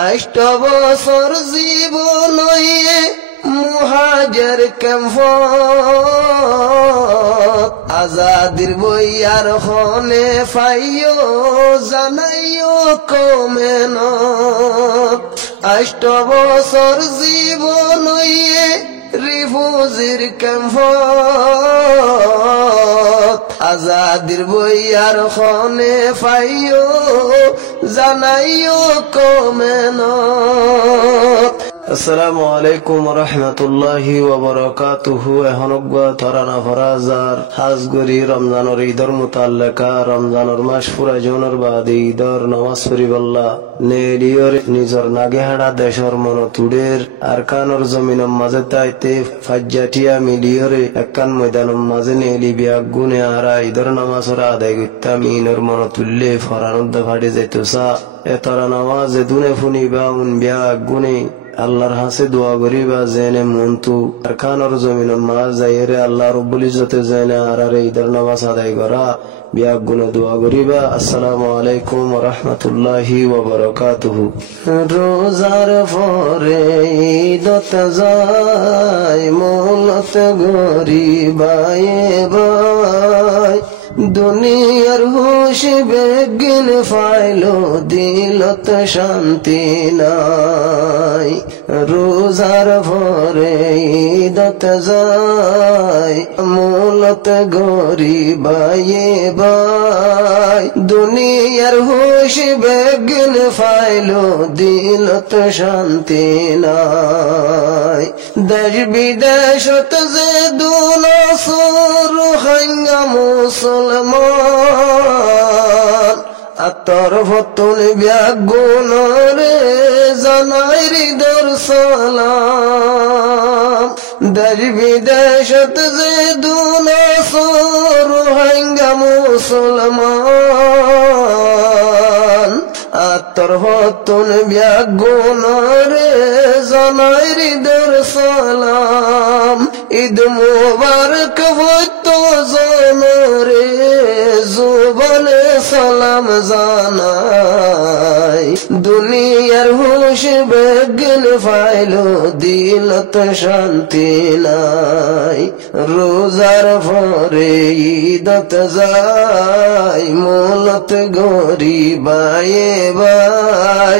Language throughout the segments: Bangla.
8 বছর জীবন মুহাজির ক্যাম্পত আজাদির বইয়ার হনে ফাইও জানাইও কমেনত 8 বছর জীবন রিফুজির ক্যাম্পত আজাদির বইয়ার হনে ফাইও জানাইও কমেনত। আসসালামু আলাইকুম রহমতুল্লাহি ওয়া বারাকাতুহু। এহনগা তরানা ফরাজার হাজগরি রমজানের ঈদর মুতাল্লাকা রমজানের মাস পুরা জনের বাদে ঈদর নামাজ পড়িবল্লা নেলিয়র নিজর নাগেহাড়া দেশর মনতুডের আরকানর জমিনের মাঝে তাইতে ফাজ্জাটিয়া মিলিয়রে একান ময়দানের মাঝে নেলি বিয়াক গুনে আরা ঈদর নামাজের আদায় করতাম ইনর মনতুল্লে ফরানুদ্দ ফাটে যাইতসা এতরা নামাজ দুনে ফুনিবা উন বিয়াক গুনে আল্লাহর হাসে দোয়া করিবা জেনে মন্তু আরকানর জমিনের মাঝ যাইরে আল্লাহ রব্বুল ইজ্জতে জেনে আরারে ঈদের নামাজ আদায় করা বিয়াক গুনে দোয়া করিবা। আসসালামু আলাইকুম ওয়া রাহমাতুল্লাহি ওয়া বারাকাতুহু। রোজার পরে ঈদত যায় মৌলত গরিবাই ভাই দুনিয়ার হুশ বেগিন ফাইলো দিলত শান্তি নাই। রোজার ভরে ঈদত যায় মূলত গরিবাই ভাই দুনিয়ার হুশ বেগিন ফাইলো দিলত শান্তি নাই। দেশ বিদেশত যে দুনসুর হাঙ্গা মুসলমান আতর ভতুন ব্যাগুন রে জানাই হৃদর সালাম। দেশ বিদেশত যে দুনসুর হাঙ্গা মুসলমান আতর ভতুন ব্যাগুন রে জানাই হৃদর সালাম। ঈদ মুবারক ভত জনরে জুবনে সালাম জানাই দুনিয়ার হুশ বেগিন ফাইলো দিলত শান্তি নাই। রোজার পরে ঈদত যায় মূলত গরিবাই ভাই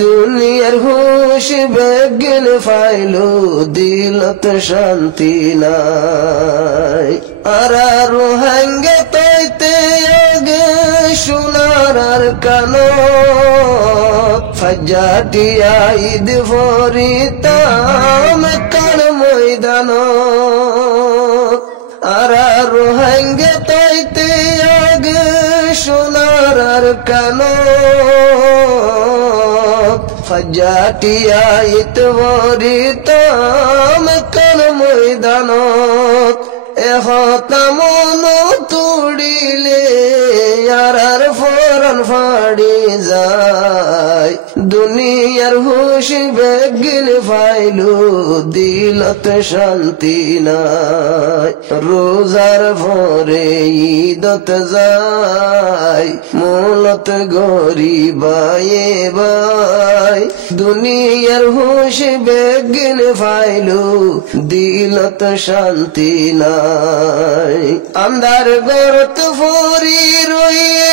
দুনিয়ার হুশ বেগিন ফাইলো দিলত শান্তি নাই। আর হাঙ্গে তাইতে আগে সোনার আর কানো ফাজ্জাটিয়া ঈদ ফরিতাম কান ময়দান আর হাঙ্গে তাইতে আগে সোনার আর কানো ফাজ্জাটিয়া ঈদ ফরিতাম কান ময়দান এহতামন তুড়িলে আর ফরান ফাড়ি যায় দুনিয়ার হুশ বেগিন ফাইলু দিলত শান্তি নাই। রোজার ভরে ঈদত যায় মূলত গরিবাই ভাই দুনিয়ার হুশ বেগিন ফাইলু দিলত শান্তি নাই। আন্দার গরত ফুরি রইয়ে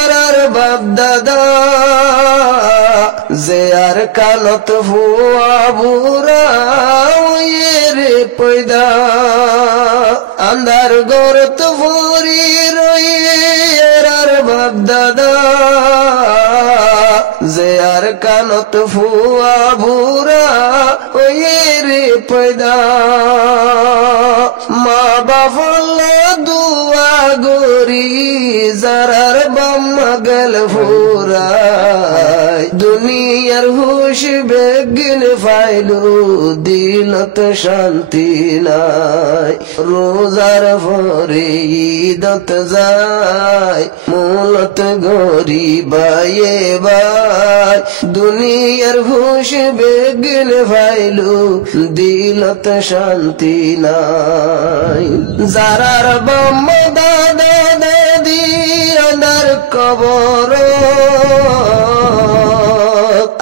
আর বাপ দাদা যে আর কানত হুয়া বুড়া রে পয়দা আন্দার গরত ফুরি রইয়ে আর বাপ দাদা যে আর কানত হুয়া বুড়া রে পয়দা মা বাফল্লা দুয়া গরি জারার বাম্মা গেল ফুরাই দুনিয়ার হুশ বেগিন ফাইলু দিলত শান্তি নাই। রোজার ভরে ঈদত যায় মূলত গরিবাই ভাই দুনিয়ার হুশ বেগিন ফাইলু দিলত শান্তি নাই। জারার বাম্মা দাদা দাদি আনার কবর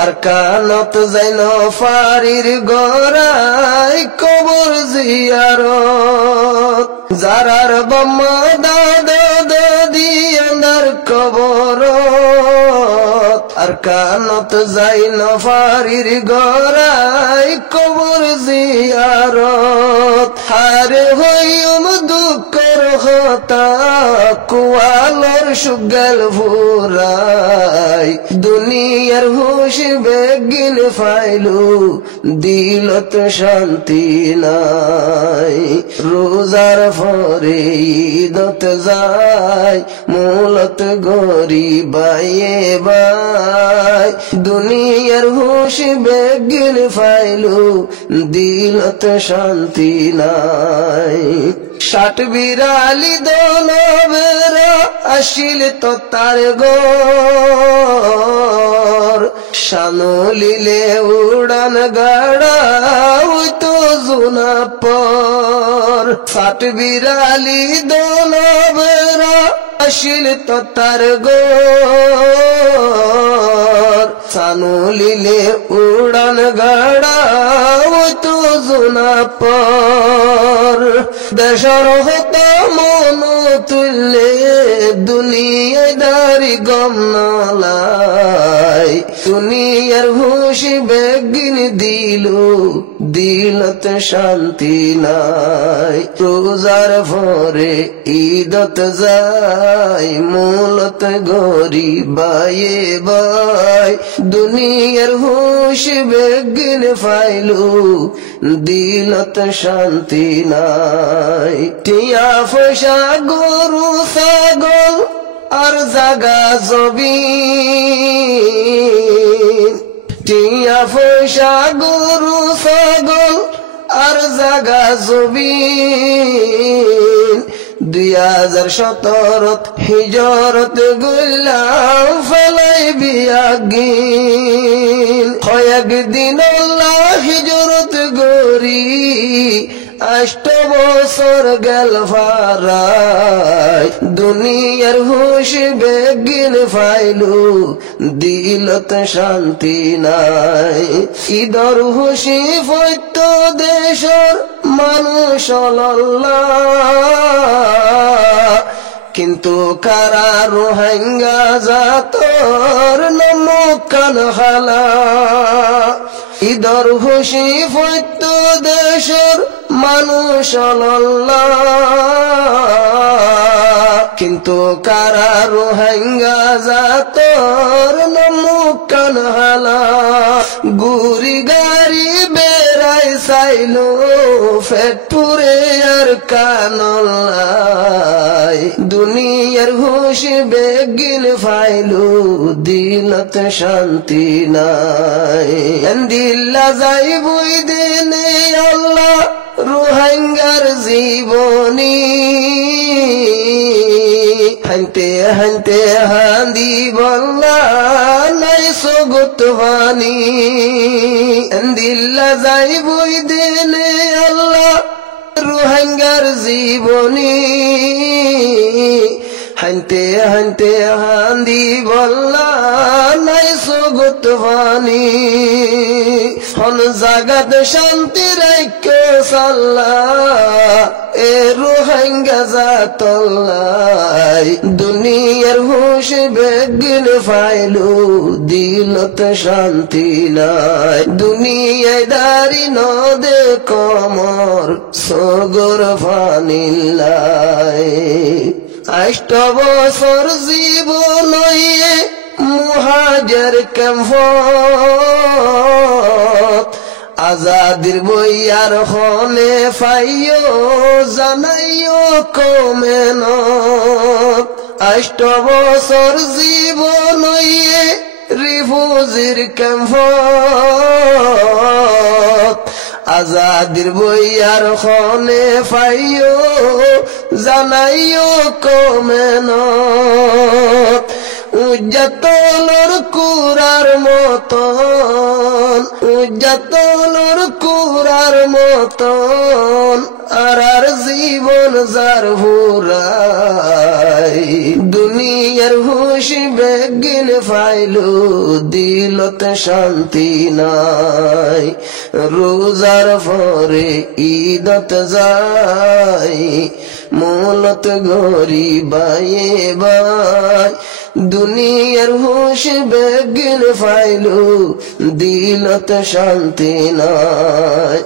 আর কানত যাইন ফারির গড়াই কবর জিয়ারত যারার বাম্মা দাদা দাদি আন্দার কবরত আর কানত যাইন ফারির গড়াই কবর জিয়ারত হারে হইম দুঃখর হতা কুয়ালর সুগল ভুরাই দুনিয়ার হুশ বেগিন ফাইলু দিলত শান্তি নাই রোজার ফরে ঈদত যায় মূলত গরিবায়ে বাই দুনিয়ার হুশ বেগিন ফাইলু দিলত শান্তি নাই ষাট বিরালি দলবেরা আসিল তো তার গর শানুলিলে উড়ান গাড়া হইতো জুনা পর ষাট বিরালি দলবেরা আসিল তো তার গর শানুলিলে উড়ান গাড়া হইতো জুনা পর দেশর হতা মন তুললে দুনিয়ায় দারি গম নালাই দুনিয়ার হুশ বেগিন দিলু দিলত শান্তি নাই রোজার ভরে ঈদত যায় মূলত গরিবায়ে বাই দুনিয়ার হুশ বেগিন ফাইলু দিলত শান্তি নাই টিয়া ফসা গরু ছাগল আর জাগা জবিন টিয়া ফসা গরু ছাগল আর জাগা জবিন 2017 হিজরত গুলাম ফলাই বিয়াগিন কয়েকদিন আল্লাহ হিজরত গরি 8 বছর গেল ফারাই দুনিয়ার হুশ বেগিন ফাইলু দিলত শান্তি নাই ঈদর হুশি ফৈত্য দেশর মানুষ কিন্তু কারা রোহিঙ্গা জাতর নমকান হালা ঈদর হুশি ফৈত্য দেশর মানুষ কিন্তু কারা রোহিঙ্গা জাতর নমকান হালা গুরি গাড়ি বেড়াই চাইলো ফেটপুরে আর কানলাই দুনিয়ার হুশ বেগিন ফাইলু দিলত শান্তি নাই দিল্লা যাইবই দিনে আল্লাহ রোহিঙ্গার জীবনী হানতে হানতে হান্দি বল্লা নাই সগতবানি দিল্লা যাইবই দিনে আল্লাহ রোহিঙ্গার জীবনী হানতে হানতে হান্দি বল্লা নাই সগতবানি হন জাগাত শান্তি রাইক্য সাল্লাহ এ রোহিঙ্গা জাতল্লাই দুনিয়ার হুশ বেগিন ফাইলু দিলত শান্তি নাই দুনিয়ায় দারি নদে কমর সগর ফানিল্লাই 8 বছর জীবন মুহাজির ক্যাম্পত আজাদির বইয়ার হনে ফাইও জানাইও কমেনত 8 বছর জীবন রিফুজির ক্যাম্পত আজাদির বইয়ার হনে ফাইও জানাইও কমেনত উজ্জাতলর কুরার মতন উজ্জাতলর কুরার মতন আর জীবন যার ভুরাই দুনিয়া দুনিয়ার হুশ বেগিন ফাইলু দিলত শান্তি নাই রোজার পরে ঈদত যায় মূলত গরিবায়ে বাই দুনিয়ার হুশ বেগিন ফাইলু দিলত শান্তি নাই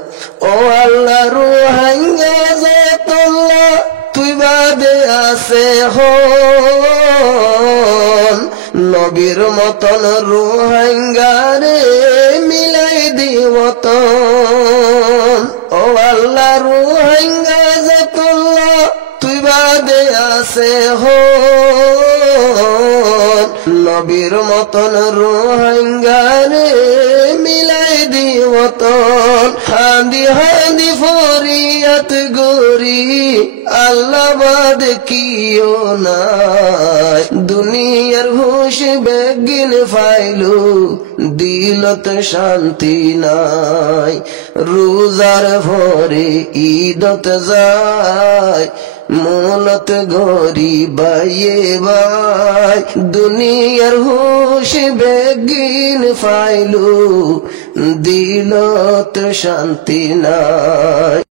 ও আল্লাহ রোহাঙ্গা জাতুল্লাহ তুই বাদে আছে হন নবীর মতন রোহাঙ্গারে মিলাই দিবতন ও আল্লাহ রোহাঙ্গা জাতুল্লাহ তুই বাদে আছে হন নবীর মতন রোহাঙ্গারে মিলাই দিবতন হান্দি হান্দি ফরিয়াত গরি আল্লাহ বাদ কিও নাই দুনিয়ার হুশ বেগিন ফাইলু দিলত শান্তি নাই রোজার ভরে ঈদত যায় মূলত গরিবায়ে বাই দুনিয়ার হুশ বেগিন ফাইলু দিলত শান্তি নাই